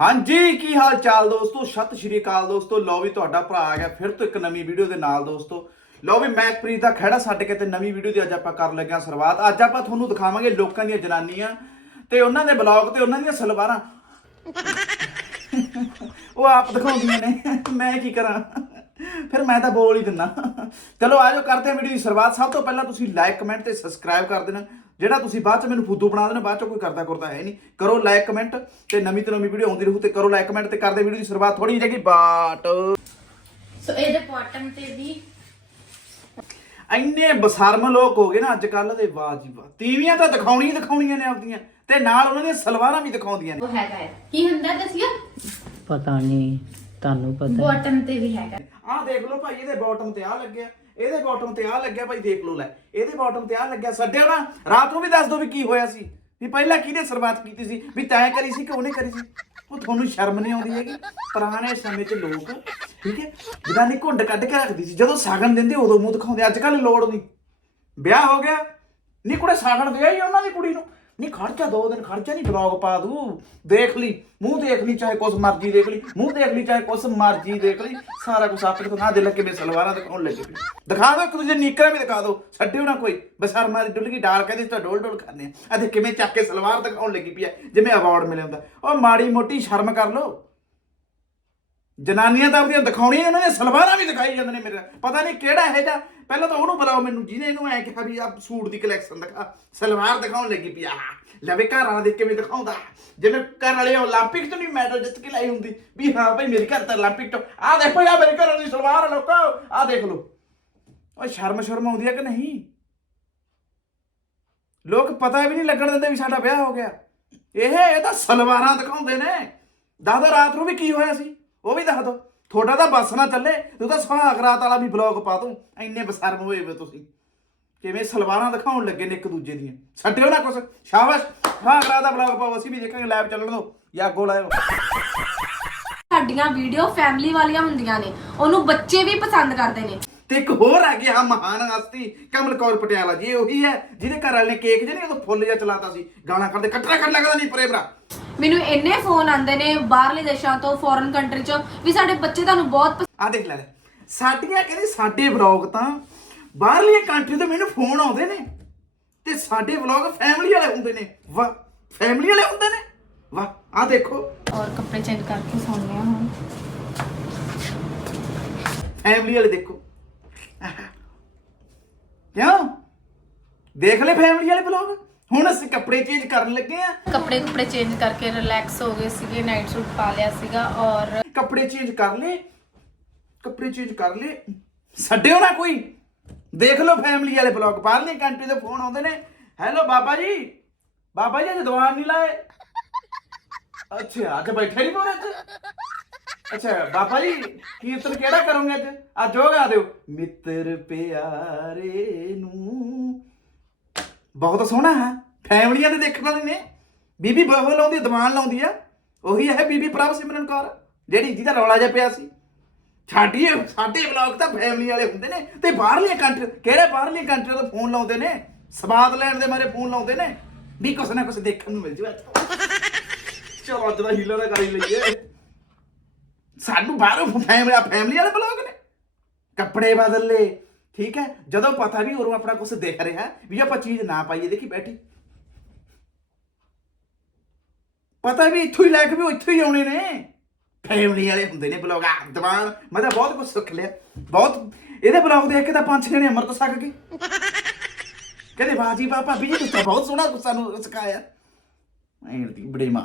ਹਾਂਜੀ, ਕੀ ਹਾਲ ਚਾਲ ਦੋਸਤੋ? ਸਤਿ ਸ਼੍ਰੀ ਅਕਾਲ ਦੋਸਤੋ। ਲਓ ਵੀ ਤੁਹਾਡਾ ਭਰਾ ਆ ਗਿਆ ਫਿਰ ਤੋਂ ਇੱਕ ਨਵੀਂ ਵੀਡੀਓ ਦੇ ਨਾਲ ਦੋਸਤੋ। ਲਓ ਵੀ ਮੈਕਪ੍ਰੀਤ ਦਾ ਖਹਿੜਾ ਛੱਡ ਕੇ ਤੇ ਨਵੀਂ ਵੀਡੀਓ ਦੀ ਅੱਜ ਆਪਾਂ ਕਰਨ ਲੱਗੇ ਹਾਂ ਸ਼ੁਰੂਆਤ। ਅੱਜ ਆਪਾਂ ਤੁਹਾਨੂੰ ਦਿਖਾਵਾਂਗੇ ਲੋਕਾਂ ਦੀਆਂ ਜਨਾਨੀਆਂ ਤੇ ਉਹਨਾਂ ਦੇ ਬਲੌਗ ਤੇ ਉਹਨਾਂ ਦੀਆਂ ਸਲਵਾਰਾਂ। ਉਹ ਆਪ ਦਿਖਾਉਂਦੀਆਂ ਨੇ। ਮੈਂ ਕੀ ਕਰਾਂ? ਫਿਰ ਮੈਂ ਤਾਂ ਬੋਲ ਹੀ ਦਿੰਦਾ। ਚਲੋ ਆਜੋ ਕਰਦੇ ਹਾਂ ਵੀਡੀਓ ਦੀ ਸ਼ੁਰੂਆਤ। ਸਭ ਤੋਂ ਪਹਿਲਾਂ ਤੁਸੀਂ ਲਾਈਕ ਕਮੈਂਟ ਤੇ ਸਬਸਕ੍ਰਾਈਬ ਕਰ ਦੇਣਾ। ਜਿਹੜਾ ਤੁਸੀਂ ਬਾਅਦ ਚ ਮੈਨੂੰ ਫੁੱਦੂ ਬਣਾ ਦੇਣਾ ਬਾਅਦ ਚ ਕੋਈ ਕਰਦਾ ਕਰਦਾ ਹੈ ਨਹੀਂ। ਕਰੋ ਲਾਈਕ ਕਮੈਂਟ ਤੇ ਨਵੀਂ ਤੋਂ ਨਵੀਂ ਵੀਡੀਓ ਆਉਂਦੀ ਰਹੂ ਤੇ ਕਰੋ ਲਾਈਕ ਕਮੈਂਟ ਤੇ ਕਰਦੇ ਵੀਡੀਓ ਦੀ ਸ਼ੁਰੂਆਤ ਥੋੜੀ ਜਿਹੀ ਬਾਟ ਸੋ ਇਹਦੇ ਬਾਟਮ ਤੇ ਵੀ ਇੰਨੇ ਬਸਰਮ ਲੋਕ ਹੋ ਗਏ ਨਾ ਅੱਜ ਕੱਲ ਦੇ ਵਾਹ ਜੀ ਵਾਹ। ਤੀਵੀਆਂ ਤਾਂ ਦਿਖਾਉਣੀਆਂ ਹੀ ਦਿਖਾਉਣੀਆਂ ਨੇ ਆਪਦੀਆਂ ਤੇ ਨਾਲ ਉਹਨਾਂ ਦੀਆਂ ਸਲਵਾਰਾਂ ਵੀ ਦਿਖਾਉਂਦੀਆਂ ਨੇ। ਉਹ ਹੈਗਾ ਹੈ। ਕੀ ਹੁੰਦਾ ਦੱਸਿਓ? ਪਤਾ ਨਹੀਂ ਤੁਹਾਨੂੰ ਪਤਾ ਬਾਟਮ ਤੇ ਵੀ ਹੈਗਾ। ਆਹ ਦੇਖ ਲਓ ਭਾਈ ਇਹਦੇ ਬਾਟਮ ਤੇ ਆ ਲੱਗਿਆ। ਇਹਦੇ ਬਾਟਮ ਤੇ ਆ ਲੱਗਿਆ ਭਾਈ, ਦੇਖ ਲਓ ਲੈ। ਇਹਦੇ ਬਾਟਮ ਤੇ ਆ ਲੱਗਿਆ ਛੱਡਿਓ ਨਾ। ਰਾਤ ਨੂੰ ਵੀ ਦੱਸ ਦਿਓ ਵੀ ਕੀ ਹੋਇਆ ਸੀ। ਵੀ ਪਹਿਲਾਂ ਕਿਹਨੇ ਸ਼ੁਰੂਆਤ ਕੀਤੀ ਸੀ? ਵੀ ਤੈਂ ਕਰੀ ਸੀ ਕਿ ਉਹਨੇ ਕਰੀ ਸੀ? ਉਹ ਤੁਹਾਨੂੰ ਸ਼ਰਮ ਨਹੀਂ ਆਉਂਦੀ ਹੈਗੀ? ਪੁਰਾਣੇ ਸਮੇਂ 'ਚ ਲੋਕ, ਠੀਕ ਹੈ? ਜਿਨ੍ਹਾਂ ਨੇ ਘੁੰਡ ਕੱਢ ਕੇ ਰੱਖਦੀ ਸੀ, ਜਦੋਂ ਸਾਗਣ ਦਿੰਦੇ ਉਦੋਂ ਮੂੰਹ ਦਿਖਾਉਂਦੇ, ਅੱਜ ਕੱਲ ਲੋੜ ਨਹੀਂ। ਵਿਆਹ ਹੋ ਗਿਆ। ਨਹੀਂ ਕੁੜੇ ਸਾਗਣ ਵਿਆਹ ਹੀ ਉਹਨਾਂ ਦੀ ਕੁੜੀ ਨੂੰ। ਨਹੀਂ ਖਰਚਾ ਦੋ ਦਿਨ ਖਰਚਾ ਨਹੀਂ ਬਲੌਗ ਪਾ ਦੂ ਦੇਖ ਲਈ, ਮੂੰਹ ਦੇਖ ਲਈ, ਚਾਹੇ ਕੁਛ ਮਰਜ਼ੀ ਦੇਖ ਲਈ, ਮੂੰਹ ਦੇਖ ਲਈ, ਚਾਹੇ ਕੁਛ ਮਰਜ਼ੀ ਦੇਖ ਲਈ, ਸਾਰਾ ਕੁਝ ਆਪਣੇ ਕੋਲ ਨਾ ਦਿਲ ਕਿਵੇਂ ਸਲਵਾਰਾਂ ਦਿਖਾਉਣ ਲੱਗੇ ਪਏ। ਦਿਖਾ ਦਿਓ ਇੱਕ ਦੂਜੇ ਨੀਕਰਾਂ ਵੀ ਦਿਖਾ ਦਿਓ ਛੱਡਿਓ ਨਾ ਕੋਈ। ਬਸਰ ਦੀ ਡੁੱਲਗੀ ਡਾਲ ਕਹਿੰਦੇ ਤਾਂ ਡੋਲ ਡੋਲ ਕਰਨੇ ਆ। ਅਤੇ ਕਿਵੇਂ ਚੱਕ ਕੇ ਸਲਵਾਰ ਦਿਖਾਉਣ ਲੱਗੀ ਪਈ ਆ, ਜਿਵੇਂ ਅਵਾਰਡ ਮਿਲਿਆ ਹੁੰਦਾ। ਉਹ ਮਾੜੀ ਮੋਟੀ ਸ਼ਰਮ ਕਰ ਲਓ। ਜਨਾਨੀਆਂ ਤਾਂ ਆਪਣੀਆਂ ਦਿਖਾਉਣੀਆਂ ਉਹਨਾਂ ਨੇ ਸਲਵਾਰਾਂ ਵੀ ਦਿਖਾਈ ਜਾਂਦੇ ਨੇ ਮੇਰੇ ਨਾਲ। ਪਤਾ ਨਹੀਂ ਕਿਹੜਾ ਹੈ ਜਾਂ ਪਹਿਲਾਂ ਤਾਂ ਉਹਨੂੰ ਬੁਲਾਓ ਮੈਨੂੰ ਜਿਹਨੇ ਇਹਨੂੰ ਐ ਕਿਹਾ ਵੀ ਆ ਸੂਟ ਦੀ ਕਲੈਕਸ਼ਨ ਦਿਖਾ ਸਲਵਾਰ ਦਿਖਾਉਣ ਲੱਗੀ ਪਈ ਆ ਲਵੇ ਘਰ ਵਾਲਾ ਦੇਖ ਕਿਵੇਂ ਦਿਖਾਉਂਦਾ ਜਿਵੇਂ ਘਰ ਵਾਲੇ 올림픽 ਤੋਂ ਨਹੀਂ ਮੈਡਲ ਜਿੱਤ ਕੇ ਲਾਈ ਹੁੰਦੀ ਵੀ ਹਾਂ ਭਾਈ ਮੇਰੇ ਘਰ ਤਾਂ 올림픽 ਤੋਂ ਆ ਦੇਖੋ ਆ ਮੇਰੇ ਘਰ ਵਾਲੀ ਦੀ ਸਲਵਾਰ ਆ ਲੋਕੋ ਆ ਦੇਖ ਲਓ ਓਏ ਸ਼ਰਮ ਸ਼ਰਮ ਆਉਂਦੀ ਹੈ ਕਿ ਨਹੀਂ ਲੋਕ ਪਤਾ ਵੀ ਨਹੀਂ ਲੱਗਣ ਦਿੰਦੇ ਵੀ ਸਾਡਾ ਵਿਆਹ ਹੋ ਗਿਆ ਇਹ ਇਹ ਤਾਂ ਸਲਵਾਰਾਂ ਦਿਖਾਉਂਦੇ ਨੇ ਦੱਸ ਦਿਓ ਰਾਤ ਨੂੰ ਵੀ ਕੀ ਹੋਇਆ ਸੀ ਉਹ ਵੀ ਦੱਸ ਦੋ। ਤੁਹਾਡਾ ਤਾਂ ਬੱਸ ਨਾ ਚੱਲੇ ਤੂੰ ਤਾਂ ਸੁਹਾਗ ਰਾਤ ਵਾਲਾ ਵੀ ਬਲੌਗ ਪਾ ਦੂੰ ਇੰਨੇ ਬਸਰਮ ਹੋਏ ਵੇ ਤੁਸੀਂ। ਕਿਵੇਂ ਸਲਵਾਰਾਂ ਦਿਖਾਉਣ ਲੱਗੇ ਨੇ ਇੱਕ ਦੂਜੇ ਦੀਆਂ। ਛੱਡਿਓ ਨਾ ਕੁਛ। ਸ਼ਾਬਾਸ਼। ਸੁਹਾਗ ਰਾਤ ਦਾ ਬਲੌਗ ਪਾਓ ਅਸੀਂ ਵੀ ਦੇਖਾਂਗੇ ਲਾਈਵ ਚੱਲਣ ਦੋ। ਜਾਂ ਅੱਗੋਂ ਲਾਇਓ। ਸਾਡੀਆਂ ਵੀਡੀਓ ਫੈਮਿਲੀ ਵਾਲੀਆਂ ਹੁੰਦੀਆਂ ਨੇ। ਉਹਨੂੰ ਬੱਚੇ ਵੀ ਪਸੰਦ ਕਰਦੇ ਨੇ। ਤੇ ਇੱਕ ਹੋਰ ਆ ਗਿਆ ਮਹਾਨ ਹਸਤੀ ਕਮਲ ਕੌਰ ਪਟਿਆਲਾ ਜੀ। ਇਹ ਉਹੀ ਹੈ ਜਿਹਦੇ ਘਰ ਵਾਲੇ ਨੇ ਕੇਕ ਜਿਹਨੇ ਉਦੋਂ ਫੁੱਲ ਜਿਹਾ ਚਲਾਤਾ ਸੀ। ਗਾਣਾ ਕੱਢਦੇ ਕੱਟਣਾ ਕੱਟ ਲੱਗਦਾ ਨਹੀਂ ਪਰੇ ਭਰਾ। ਮੈਨੂੰ ਇੰਨੇ ਫੋਨ ਆਉਂਦੇ ਨੇ ਬਾਹਰਲੇ ਦੇਸ਼ਾਂ ਤੋਂ ਫੋਰਨ ਕੰਟਰੀ ਚੋਂ ਵੀ ਸਾਡੇ ਬੱਚੇ ਤੁਹਾਨੂੰ ਬਹੁਤ ਆ ਦੇਖ ਲੈ ਲੈ। ਸਾਡੀਆਂ ਕਹਿੰਦੇ ਸਾਡੇ ਵਲੌਗ ਤਾਂ ਬਾਹਰਲੀਆਂ ਕੰਟਰੀ ਤੋਂ ਮੈਨੂੰ ਫੋਨ ਆਉਂਦੇ ਨੇ ਤੇ ਸਾਡੇ ਵਲੌਗ ਫੈਮਿਲੀ ਵਾਲੇ ਹੁੰਦੇ ਨੇ। ਵਾਹ ਫੈਮਿਲੀ ਵਾਲੇ ਹੁੰਦੇ ਨੇ? ਵਾਹ ਆ ਦੇਖੋ। ਔਰ ਕੱਪੜੇ ਚੇਂਜ ਕਰਕੇ ਸੌਂਦੇ ਆ ਹੁਣ। ਫੈਮਿਲੀ ਵਾਲੇ ਦੇਖੋ। ਕਿਉਂ? ਦੇਖ ਲੈ ਫੈਮਿਲੀ ਵਾਲੇ ਵਲੌਗ ਹੁਣ ਅਸੀਂ ਕੱਪੜੇ ਚੇਂਜ ਕਰਨ ਲੱਗੇ ਆ ਕੱਪੜੇ ਕੁਪੜੇ ਚੇਂਜ ਕਰਕੇ ਰਿਲੈਕਸ ਹੋ ਗਏ ਸੀਗੇ ਨਾਈਟ ਸੂਟ ਪਾ ਲਿਆ ਸੀਗਾ ਔਰ ਕੱਪੜੇ ਚੇਂਜ ਕਰ ਲੈ ਕੱਪੜੇ ਚੇਂਜ ਕਰ ਲੈ ਛੱਡਿਓ ਨਾ ਕੋਈ। ਦੇਖ ਲਓ ਫੈਮਿਲੀ ਵਾਲੇ ਬਲੌਗ ਬਾਹਰਲੇ ਕੰਟਰੀ ਦੇ ਫੋਨ ਆਉਂਦੇ ਨੇ। ਹੈਲੋ ਬਾਬਾ ਜੀ। ਬਾਬਾ ਜੀ ਅੱਜ ਦੀਵਾਨ ਨਹੀਂ ਲਾਏ। ਅੱਛਾ ਅੱਜ ਬੈਠੇ ਨਹੀਂ ਪੋਰੇ ਅੱਜ ਅੱਛਾ ਬਾਬਾ ਜੀ ਕੀਰਤਨ ਕਿਹੜਾ ਕਰੋਗੇ ਅੱਜ? ਅੱਜ ਉਹ ਗਾ ਦਿਓ। ਮਿੱਤਰ ਪਿਆਰੇ ਨੂੰ ਬਹੁਤ ਸੋਹਣਾ ਹੈ। ਫੈਮਲੀਆਂ ਦੇ ਦੇਖਣ ਵਾਲੇ ਨੇ। ਬੀਬੀ ਬਹੋ ਲਾਉਂਦੀ, ਦੀਵਾਨ ਲਾਉਂਦੀ ਆ। ਉਹੀ ਹੈ ਬੀਬੀ ਪ੍ਰਭ ਸਿਮਰਨ ਕੌਰ, ਜਿਹੜੀ ਜਿਹਦਾ ਰੌਲਾ ਜਿਹਾ ਪਿਆ ਸੀ। ਸਾਡੀ ਸਾਡੇ ਵਲੌਗ ਤਾਂ ਫੈਮਲੀ ਵਾਲੇ ਹੁੰਦੇ ਨੇ ਤੇ ਬਾਹਰਲੀਆਂ ਕੰਟਰੀ ਕਿਹੜੇ ਬਾਹਰਲੀਆਂ ਕੰਟਰੀ ਤੋਂ ਫੋਨ ਲਾਉਂਦੇ ਨੇ? ਸਵਾਦ ਲੈਣ ਦੇ ਮਾਰੇ ਫੋਨ ਲਾਉਂਦੇ ਨੇ? ਵੀ ਕੁਛ ਨਾ ਕੁਛ ਦੇਖਣ ਨੂੰ ਮਿਲ ਜੂ ਚਲੋ, ਅੱਜ ਦਾ ਹੀਲਾ ਦਾ ਕਰ ਹੀ ਲਈਏ। ਸਾਨੂੰ ਬਾਹਰੋਂ ਫੈਮਲੀ ਫੈਮਲੀ ਵਾਲੇ ਵਲੌਗ ਨੇ। ਕੱਪੜੇ ਬਦਲ ਲਏ। ਠੀਕ ਹੈ? ਜਦੋਂ ਪਤਾ ਵੀ ਉਰੋਂ ਆਪਣਾ ਕੁਝ ਦੇਖ ਰਿਹਾ ਵੀ ਆਪਾਂ ਚੀਜ਼ ਨਾ ਪਾਈਏ। ਦੇਖੀ ਬੈਠੀ। ਪਤਾ ਵੀ ਇੱਥੋਂ ਹੀ ਲੈ ਕੇ ਵੀ ਇੱਥੋਂ ਹੀ ਆਉਣੇ ਨੇ। ਫੈਮਿਲੀ ਵਾਲੇ ਹੁੰਦੇ ਨੇ ਬਲੌਗ ਆ ਮੈਂ ਤਾਂ ਬਹੁਤ ਕੁਝ ਸਿੱਖ ਲਿਆ। ਬਹੁਤ ਇਹਦੇ ਬਲੌਗ ਦੇਖ ਕੇ ਤਾਂ ਪੰਜ ਛੇ ਜਣੇ ਅੰਮ੍ਰਿਤ ਛਕ ਗਏ। ਕਹਿੰਦੇ, ਵਾਹ ਜੀ, ਵਾਹ, ਭਾਬੀ ਜੀ, ਤੁਸੀਂ ਬਹੁਤ ਸੋਹਣਾ ਕੁਛ ਸਾਨੂੰ ਸਿਖਾਇਆ। ਐਂ ਦੀ ਬੜੇ ਮਾਂ।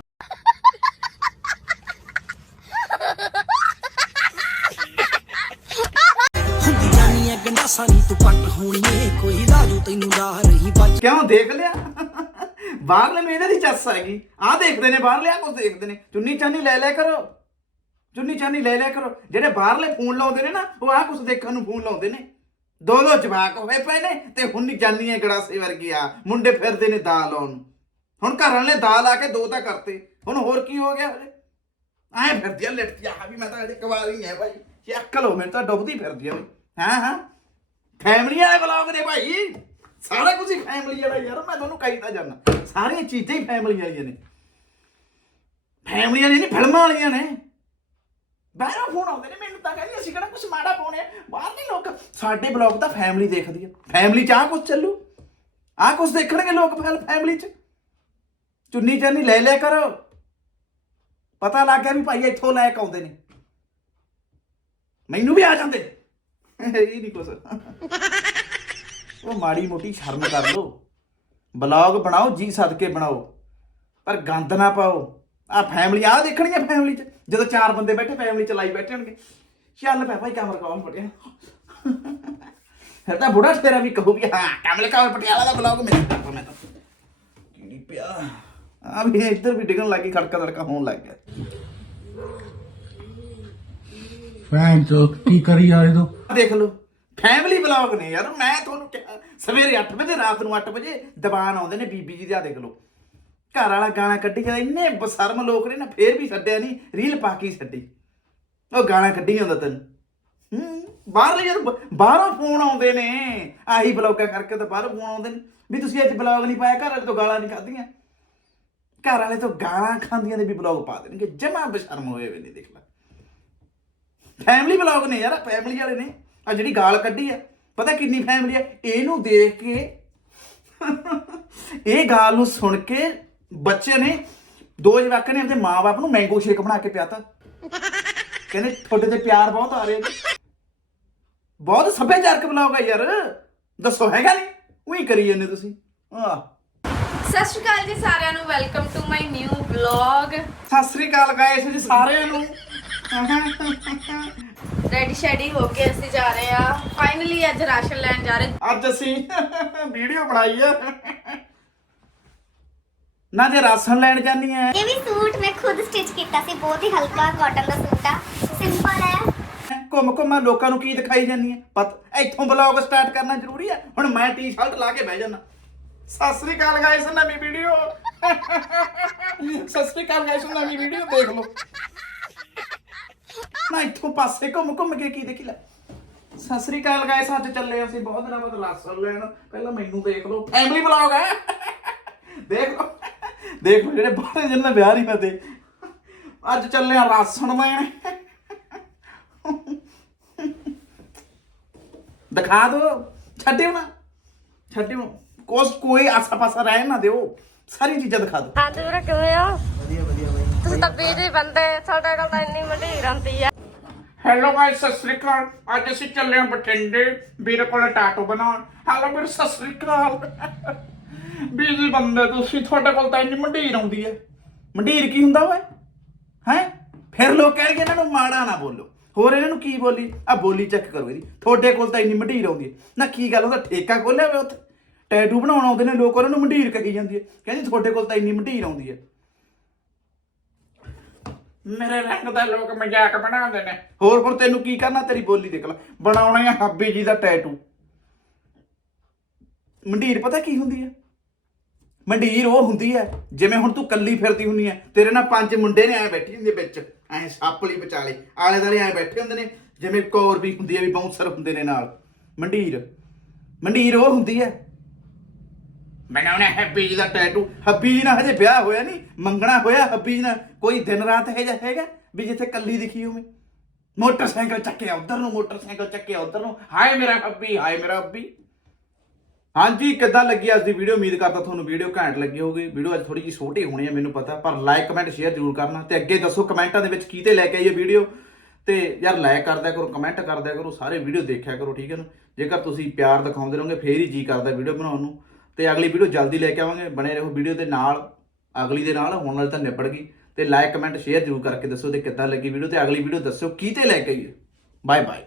ਜਾਨੀ ਐ ਤੂੰ ਪੱਟ ਹੋਣੀ ਏ ਕੋਈ ਰਾਜੂ ਤੈਨੂੰ ਰਾਹ ਰਹੀ ਬੱਜ ਕਿਉਂ ਦੇਖ ਲਿਆ? ਬਾਹਰਲੇ ਨੂੰ ਦੀ ਚੱਸ ਹੈਗੀ ਆਹ ਦੇਖਦੇ ਨੇ ਬਾਹਰਲੇ ਆ ਕੁਝ ਦੇਖਦੇ ਨੇ। ਚੁੰਨੀ ਚਾਨੀ ਲੈ ਲਿਆ ਕਰੋ। ਚੁੰਨੀ ਚਾਨੀ ਲੈ ਲਿਆ ਕਰੋ। ਜਿਹੜੇ ਬਾਹਰਲੇ ਫੋਨ ਲਾਉਂਦੇ ਨੇ ਨਾ, ਉਹ ਆਹ ਕੁਝ ਦੇਖਣ ਨੂੰ ਫੋਨ ਲਾਉਂਦੇ ਨੇ। ਦੋ ਦੋ ਜਵਾਕ ਹੋਏ ਪਏ ਨੇ ਤੇ ਹੁਣ ਜਾਨੀਆਂ ਗੜਾਸੇ ਵਰਗੀ ਆ। ਮੁੰਡੇ ਫਿਰਦੇ ਨੇ ਦਾਲ ਲਾਉਣ। ਨੂੰ। ਹੁਣ ਘਰ ਵਾਲੇ ਨੇ ਦਾਲ ਆ ਕੇ ਦੋ ਤਾਂ ਕਰਤੇ। ਹੁਣ ਹੋਰ ਕੀ ਹੋ ਗਿਆ ਹਲੇ? ਐ ਫਿਰਦੀ ਆ ਲਟਕੀ ਆ ਵੀ ਮੈਂ ਤਾਂ ਅਜੇ ਕਵਾਰੀ ਐ ਭਾਈ। ਚੱਕ ਲੋ ਮੈਨੂੰ ਤਾਂ ਡੁੱਬਦੀ ਫਿਰਦੀ ਆ ਹਾਂ ਹਾਂ? ਫੈਮਿਲੀ ਵਾਲੇ ਵਲੌਗ ਨੇ ਭਾਈ। ਸਾਰਾ ਕੁਝ ਹੀ ਫੈਮਿਲੀ ਵਾਲਾ ਯਾਰ, ਮੈਂ ਤੁਹਾਨੂੰ ਕਹੀ ਤਾਂ ਜਾਣਾ ਸਾਰੀਆਂ ਚੀਜ਼ਾਂ ਹੀ ਫੈਮਿਲੀ ਵਾਲੀਆਂ ਨੇ। ਫੈਮਲੀਆਂ ਨੇ ਨਹੀਂ, ਫਿਲਮਾਂ ਵਾਲੀਆਂ ਨੇ। ਬਾਹਰੋਂ ਫੋਨ ਆਉਂਦੇ ਨੇ ਮੈਨੂੰ ਤਾਂ ਕਹਿੰਦੇ, ਅਸੀਂ ਕਿਹੜਾ ਕੁਝ ਮਾੜਾ ਪਾਉਣੇ ਬਾਹਰ ਦੇ ਲੋਕ, ਸਾਡੇ ਬਲੌਗ ਤਾਂ ਫੈਮਿਲੀ ਦੇਖਦੀ ਆ। ਫੈਮਿਲੀ ਚ ਆ ਕੁਝ ਚੱਲੂ। ਆ ਕੁਝ ਦੇਖਣਗੇ ਲੋਕ ਫੈਮਿਲੀ ਚ। ਚੁੰਨੀ ਚਾਨੀ ਲੈ ਲਿਆ ਕਰੋ। ਪਤਾ ਲੱਗ ਗਿਆ ਵੀ ਭਾਈ ਇੱਥੋਂ ਲੈ ਕੇ ਆਉਂਦੇ ਨੇ। ਮੈਨੂੰ ਵੀ ਆ ਜਾਂਦੇ। ਇਹ ਨਹੀਂ ਕੁਛ। ਉਹ ਮਾੜੀ ਮੋਟੀ ਸ਼ਰਮ ਕਰ ਲੋ ਬਲੌਗ ਬਣਾਓ, ਜੀ ਸਦਕੇ ਬਣਾਓ। ਪਰ ਗੰਦ ਨਾ ਪਾਓ। ਆ ਫੈਮਿਲੀ ਆ ਦੇਖਣੀ ਆ ਫੈਮਿਲੀ ਚ। ਜਦੋਂ ਚਾਰ ਬੰਦੇ ਬੈਠੇ ਫੈਮਿਲੀ ਚ ਲਾਈ ਬੈਠੇ ਹੋਣਗੇ ਚੱਲ ਪੈ ਭਾਈ ਕਮਰ ਕੌਣ ਪਟਿਆ ਫਿਰ ਤਾਂ ਬੁੜਾ ਤੇਰਾ ਵੀ ਕਹੂ ਵੀ ਹਾਂ, ਕਮਲ ਕੌਰ ਪਟਿਆਲਾ ਦਾ ਬਲੌਗ ਮੈਨੂੰ ਕਰਦਾ ਮੈਂ ਤਾਂ। ਕੀੜੀ ਪਿਆ। ਆ ਵੀ ਇੱਧਰ ਵੀ ਡਿੱਗਣ ਲੱਗੀ ਖੜਕਾ ਤੜਕਾ ਹੋਣ ਲੱਗ ਗਿਆ। ਭੈਣ ਚੋ, ਕੀ ਕਰੀ ਜਾਏ ਤੋ? ਦੇਖ ਲਓ ਫੈਮਿਲੀ ਬਲੌਗ ਨੇ ਯਾਰ, ਮੈਂ ਤੁਹਾਨੂੰ ਕਿਹਾ, ਸਵੇਰੇ 8 ਵਜੇ, ਰਾਤ ਨੂੰ 8 ਵਜੇ ਦੀਵਾਨ ਆਉਂਦੇ ਨੇ ਬੀਬੀ ਜੀ ਦਾ, ਦੇਖ ਲਓ। ਘਰ ਵਾਲਾ ਗਾਣਾ ਕੱਢੀ ਜਾਂਦਾ, ਇੰਨੇ ਬਸਰਮ ਲੋਕ ਨੇ ਨਾ, ਫੇਰ ਵੀ ਛੱਡਿਆ ਨਹੀਂ ਰੀਲ ਪਾ ਕੇ ਹੀ ਛੱਡੀ। ਉਹ ਗਾਣਾ ਕੱਢੀ ਜਾਂਦਾ ਤੈਨੂੰ। ਹੂੰ, ਬਾਹਰ ਯਾਰ, ਬ- ਬਾਹਰੋਂ ਫੋਨ ਆਉਂਦੇ ਨੇ, ਆਹੀ ਬਲੌਗਾਂ ਕਰਕੇ ਤਾਂ ਬਾਹਰੋਂ ਫੋਨ ਆਉਂਦੇ ਨੇ। ਵੀ ਤੁਸੀਂ ਅੱਜ ਬਲੌਗ ਨਹੀਂ ਪਾਇਆ, ਘਰ ਵਾਲੇ ਤੋਂ ਗਾਲਾਂ ਨਹੀਂ ਖਾਧੀਆਂ। ਘਰ ਵਾਲੇ ਤੋਂ ਗਾਲਾਂ ਖਾਂਦੀਆਂ ਦੇ ਵੀ ਬਲੌਗ ਪਾ ਦੇਣਗੇ, ਜਮਾ ਬਸ਼ਰਮ ਹੋਏ ਵੇ ਨਹੀਂ ਦੇਖ ਲੈ। ਫੈਮਿਲੀ ਬਲੌਗ ਨੇ ਯਾਰ ਫੈਮਿਲੀ ਵਾਲੇ ਨੇ। ਆ ਜਿਹੜੀ ਗਾਲ ਕੱਢੀ ਆ ਪਤਾ ਕਿੰਨੀ ਫੈਮਿਲੀ ਆ? ਇਹਨੂੰ ਦੇਖ ਕੇ ਇਹ ਗਾਲ ਨੂੰ ਸੁਣ ਕੇ ਬੱਚੇ ਨੇ ਦੋ ਜਵਾਕਾਂ ਨੇ ਆਪਣੇ ਮਾਪੇ ਨੂੰ ਮੈਂਗੋ ਸ਼ੇਕ ਬਣਾ ਕੇ ਪਿਆਤਾ। ਕਹਿੰਦੇ ਤੁਹਾਡੇ ਤੇ ਪਿਆਰ ਬਹੁਤ ਆ ਰਿਹਾ ਜੀ। ਬਹੁਤ ਸੱਭਿਆਚਾਰਕ ਬਲੌਗ ਆ ਯਾਰ। ਦੱਸੋ ਹੈਗਾ ਨਹੀਂ? ਉਹੀ ਕਰੀ ਜਾਂਦੇ ਤੁਸੀਂ। ਆਹ। ਸਤਿ ਸ਼੍ਰੀ ਅਕਾਲ ਜੀ ਸਾਰਿਆਂ ਨੂੰ welcome to my new vlog ਸਤਿ ਸ੍ਰੀ ਅਕਾਲ ਗਾਇਸ ਜੀ ਸਾਰਿਆਂ ਨੂੰ। ਰੈਡੀ ਸ਼ੈਡੀ ਹੋ ਕੇ ਅਸੀਂ ਜਾ ਰਹੇ ਆ ਫਾਈਨਲੀ ਅੱਜ ਰਾਸ਼ਨ ਲੈਣ ਜਾ ਰਹੇ। ਅੱਜ ਅਸੀਂ ਵੀਡੀਓ ਬਣਾਈ ਆ। ਨਾ ਜੇ ਰਾਸ਼ਨ ਲੈਣ ਜਾਨੀ ਆ ਇਹ ਵੀ ਸੂਟ ਮੈਂ ਖੁਦ ਸਟਿਚ ਕੀਤਾ ਸੀ ਬਹੁਤ ਹੀ ਹਲਕਾ ਕਾਟਨ ਦਾ ਸੂਟ ਆ। ਸਿੰਪਲ ਹੈ ਘੁੰਮ ਘੁੰਮਾ ਲੋਕਾਂ ਨੂੰ ਕੀ ਦਿਖਾਈ ਜਾਨੀ ਆ ਪਤ ਇੱਥੋਂ ਬਲੌਗ ਸਟਾਰਟ ਕਰਨਾ ਜ਼ਰੂਰੀ ਆ ਹੁਣ ਮੈਂ ਟੀ-ਸ਼ਰਟ ਲਾ ਕੇ ਬਹਿ ਜਾਣਾ ਸਤਿ ਸ੍ਰੀ ਅਕਾਲ ਗਾਇਸ ਨਵੀਂ ਵੀਡੀਓ ਸਤਿ ਸ੍ਰੀ ਅਕਾਲ ਗਾਇਸ ਨਵੀਂ ਵੀਡੀਓ ਦੇਖ ਲਓ। ਨਾ ਇੱਥੋਂ ਪਾਸੇ ਘੁੰਮ ਘੁੰਮ ਕੇ ਕੀ ਦੇਖੀ ਲੈ। ਸਤਿ ਸ੍ਰੀ ਅਕਾਲ ਗਾਇਸ ਅੱਜ ਚੱਲੇ ਅਸੀਂ ਬਹੁਤ ਦਿਨਾਂ ਬਾਅਦ ਲਾਸਨ ਲੈਣ। ਪਹਿਲਾਂ ਮੈਨੂੰ ਦੇਖ ਲਓ ਫੈਮਿਲੀ ਬਲੌਗ ਹੈ। ਦੇਖ ਲਓ ਦੇਖ ਲਓ ਜਿਹੜੇ ਬਾਹਰ ਜਿਹਨਾਂ ਦਾ ਵਿਆਹ ਨਹੀਂ ਹੁੰਦੇ ਅੱਜ ਚੱਲੇ ਆ ਰਾਸ਼ਨ ਲੈਣ। ਦਿਖਾ ਦੋ, ਛੱਡਿਓ ਨਾ। ਛੱਡਿਓ। ਕੋਸ ਕੋਈ ਆਸਾ ਪਾਸਾ ਰਹਿ ਨਾ ਦਿਓ। ਸਾਰੀ ਚੀਜ਼ਾਂ ਦਿਖਾ ਦੋ। ਹਾਂਜੀ ਵੀਰੇ ਕਿਵੇਂ ਆ ਤੁਸੀਂ ਤਾਂ ਬੀਜੀ ਬੰਦੇ ਤੁਹਾਡੇ ਕੋਲ ਤਾਂ ਇੰਨੀ ਮੰਡੀਰ ਆਉਂਦੀ ਆ। ਹੈਲੋ ਗਾਇਸ ਸਤਿ ਸ੍ਰੀ ਅਕਾਲ। ਅੱਜ ਅਸੀਂ ਚੱਲੇ ਹਾਂ ਬਠਿੰਡੇ, ਵੀਰੇ ਕੋਲ ਟਾਟੋ ਬਣਾਉਣ। ਹੈਲੋ ਵੀਰ, ਸਤਿ ਸ੍ਰੀ ਅਕਾਲ। ਬੀਜੀ ਬੰਦੇ, ਤੁਸੀਂ ਤੁਹਾਡੇ ਕੋਲ ਤਾਂ ਇੰਨੀ ਮੰਡੀਰ ਆਉਂਦੀ ਹੈ ਮੰਡੀਰ ਕੀ ਹੁੰਦਾ ਓਏ ਹੈ? ਫਿਰ ਲੋਕ ਕਹਿਣਗੇ ਇਹਨਾਂ ਨੂੰ ਮਾੜਾ ਨਾ ਬੋਲੋ। ਹੋਰ ਇਹਨਾਂ ਨੂੰ ਕੀ ਬੋਲੀ? ਆ ਬੋਲੀ ਚੈੱਕ ਕਰੋ ਇਹਦੀ। ਤੁਹਾਡੇ ਕੋਲ ਤਾਂ ਇੰਨੀ ਮੰਡੀਰ ਆਉਂਦੀ ਹੈ ਨਾ ਕੀ ਗੱਲ ਉਹਦਾ ਠੇਕਾ ਖੋਲਿਆ ਵੇ ਉੱਥੇ? ਟੈਟੂ ਬਣਾਉਣ ਆਉਂਦੇ ਨੇ, ਲੋਕ ਉਹਨਾਂ ਨੂੰ ਮੰਡੀਰ ਕਹੀ ਜਾਂਦੀ ਹੈ ਕਹਿੰਦੀ ਤੁਹਾਡੇ ਕੋਲ ਤਾਂ ਇੰਨੀ ਮੰਡੀਰ ਆਉਂਦੀ ਹੈ ਮੇਰੇ ਰੰਗ ਦਾ ਲੋਕ ਮਜ਼ਾਕ ਬਣਾਉਂਦੇ ਨੇ। ਹੋਰ ਹੁਣ ਤੈਨੂੰ ਕੀ ਕਰਨਾ ਤੇਰੀ ਬੋਲੀ ਦੇਖ ਲੈ। ਬਣਾਉਣਾ ਹੈ ਹੱਬੀ ਜੀ ਦਾ ਟੈਟੂ ਮੰਡੀਰ ਪਤਾ ਕੀ ਹੁੰਦੀ ਹੈ? ਮੰਡੀਰ ਉਹ ਹੁੰਦੀ ਹੈ, ਜਿਵੇਂ ਹੁਣ ਤੂੰ ਕੱਲੀ ਫਿਰਦੀ ਹੁੰਨੀ ਹੈ। ਤੇਰੇ ਨਾਲ ਪੰਜ ਮੁੰਡੇ ਨੇ ਐ ਬੈਠੇ ਹੁੰਦੇ ਵਿੱਚ। ਐ ਸਾਪਲੀ ਵਿਚਾਲੇ। ਆਲੇ ਦਾਲੇ ਐ ਬੈਠੇ ਹੁੰਦੇ ਨੇ। ਜਿਵੇਂ ਕੌਰ ਵੀ ਹੁੰਦੀ ਹੈ ਵੀ ਬਾਉਂਸਰ ਹੁੰਦੇ ਨੇ ਨਾਲ। ਮੰਡੀਰ। ਮੰਡੀਰ ਉਹ ਹੁੰਦੀ ਹੈ। ਬਣਾਉਣਾ ਹੱਬੀ ਜੀ ਦਾ ਟੈਟੂ ਹੱਬੀ ਜੀ ਨਾਲ ਹਜੇ ਵਿਆਹ ਹੋਇਆ ਨਹੀਂ। ਮੰਗਣਾ ਹੋਇਆ ਹੱਬੀ ਜੀ ਨਾਲ। ਕੋਈ ਦਿਨ ਰਾਤ ਹੈ ਜਾਂ ਹੈਗਾ ਵੀ ਜਿੱਥੇ ਕੱਲੀ ਦਿਖੀ ਹੋਵੇ? ਮੋਟਰਸਾਈਕਲ ਚੱਕਿਆ ਉਧਰ ਨੂੰ, ਮੋਟਰਸਾਈਕਲ ਚੱਕਿਆ ਉਧਰ ਨੂੰ। ਹਾਏ ਮੇਰਾ ਹੱਬੀ ਹਾਏ ਮੇਰਾ ਹੱਬੀ ਹਾਂਜੀ, ਕਿੱਦਾਂ ਲੱਗੀ ਅੱਜ ਦੀ ਵੀਡੀਓ ਉਮੀਦ ਕਰਦਾ ਤੁਹਾਨੂੰ ਵੀਡੀਓ ਘੈਂਟ ਲੱਗੀ ਹੋਊਗੀ। ਵੀਡੀਓ ਅੱਜ ਥੋੜੀ ਜਿਹੀ ਛੋਟੀ ਹੋਣੀ ਹੈ ਮੈਨੂੰ ਪਤਾ। ਪਰ ਲਾਈਕ ਕਮੈਂਟ ਸ਼ੇਅਰ ਜ਼ਰੂਰ ਕਰਨਾ ਤੇ ਅੱਗੇ ਦੱਸੋ ਕਮੈਂਟਾਂ ਦੇ ਵਿੱਚ ਕੀ ਤੇ ਲੈ ਕੇ ਆਈਏ ਵੀਡੀਓ ਤੇ ਯਾਰ ਲਾਈਕ ਕਰਦਿਆ ਕਰੋ ਕਮੈਂਟ ਕਰਦਿਆ ਕਰੋ, ਸਾਰੇ ਵੀਡੀਓ ਦੇਖਿਆ ਕਰੋ, ਠੀਕ ਹੈ ਨਾ? ਜੇਕਰ ਤੁਸੀਂ ਪਿਆਰ ਦਿਖਾਉਂਦੇ ਰਹੋਗੇ, ਫੇਰ ਹੀ ਜੀ ਕਰਦਾ ਵੀਡੀਓ ਬਣਾਉਣ ਨੂੰ। ਤੇ ਅਗਲੀ ਵੀਡੀਓ ਜਲਦੀ ਲੈ ਕੇ ਆਵਾਂਗੇ। ਬਣੇ ਰਹੋ ਵੀਡੀਓ ਦੇ ਨਾਲ, ਅਗਲੀ ਦੇ ਨਾਲ, ਹੁਣ ਨਾਲ ਤਾਂ ਨਿਬੜ ਗਈ। ਤੇ ਲਾਈਕ ਕਮੈਂਟ ਸ਼ੇਅਰ ਜ਼ਰੂਰ ਕਰਕੇ ਦੱਸੋ ਤੇ ਕਿੱਦਾਂ ਲੱਗੀ ਵੀਡੀਓ ਤੇ ਅਗਲੀ ਵੀਡੀਓ ਦੱਸੋ ਕੀ ਤੇ ਲੈ ਕੇ ਆਈਏ। Bye bye